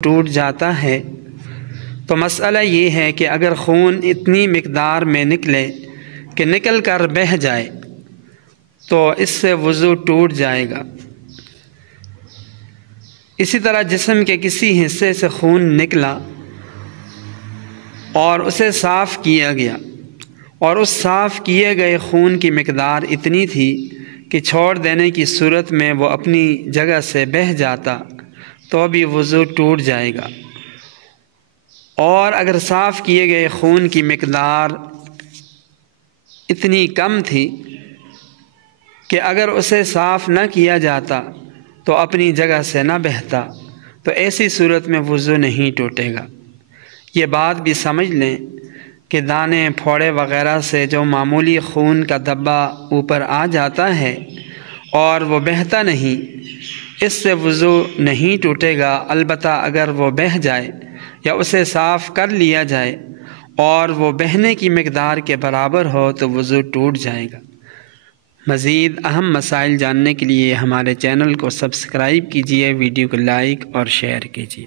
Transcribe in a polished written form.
टूट जाता है। तो मसला ये है कि अगर खून इतनी मिक़दार में निकले कि निकल कर बह जाए तो इससे वज़ू टूट जाएगा। इसी तरह जिस्म के किसी हिस्से से खून निकला और उसे साफ़ किया गया और उस साफ़ किए गए खून की मिक़दार इतनी थी कि छोड़ देने की सूरत में वो अपनी जगह से बह जाता तो भी वज़ू टूट जाएगा। और अगर साफ़ किए गए खून की मिक़दार इतनी कम थी कि अगर उसे साफ़ न किया जाता तो अपनी जगह से न बहता, तो ऐसी सूरत में वज़ू नहीं टूटेगा। ये बात भी समझ लें कि दाने फोड़े वग़ैरह से जो मामूली खून का धब्बा ऊपर आ जाता है और वो बहता नहीं, इससे वज़ू नहीं टूटेगा। अलबत्ता अगर वो बह जाए या उसे साफ़ कर लिया जाए और वो बहने की मिक़दार के बराबर हो तो वज़ू टूट जाएगा। मज़ीद अहम मसाइल जानने के लिए हमारे चैनल को सब्सक्राइब कीजिए, वीडियो को लाइक और शेयर कीजिए।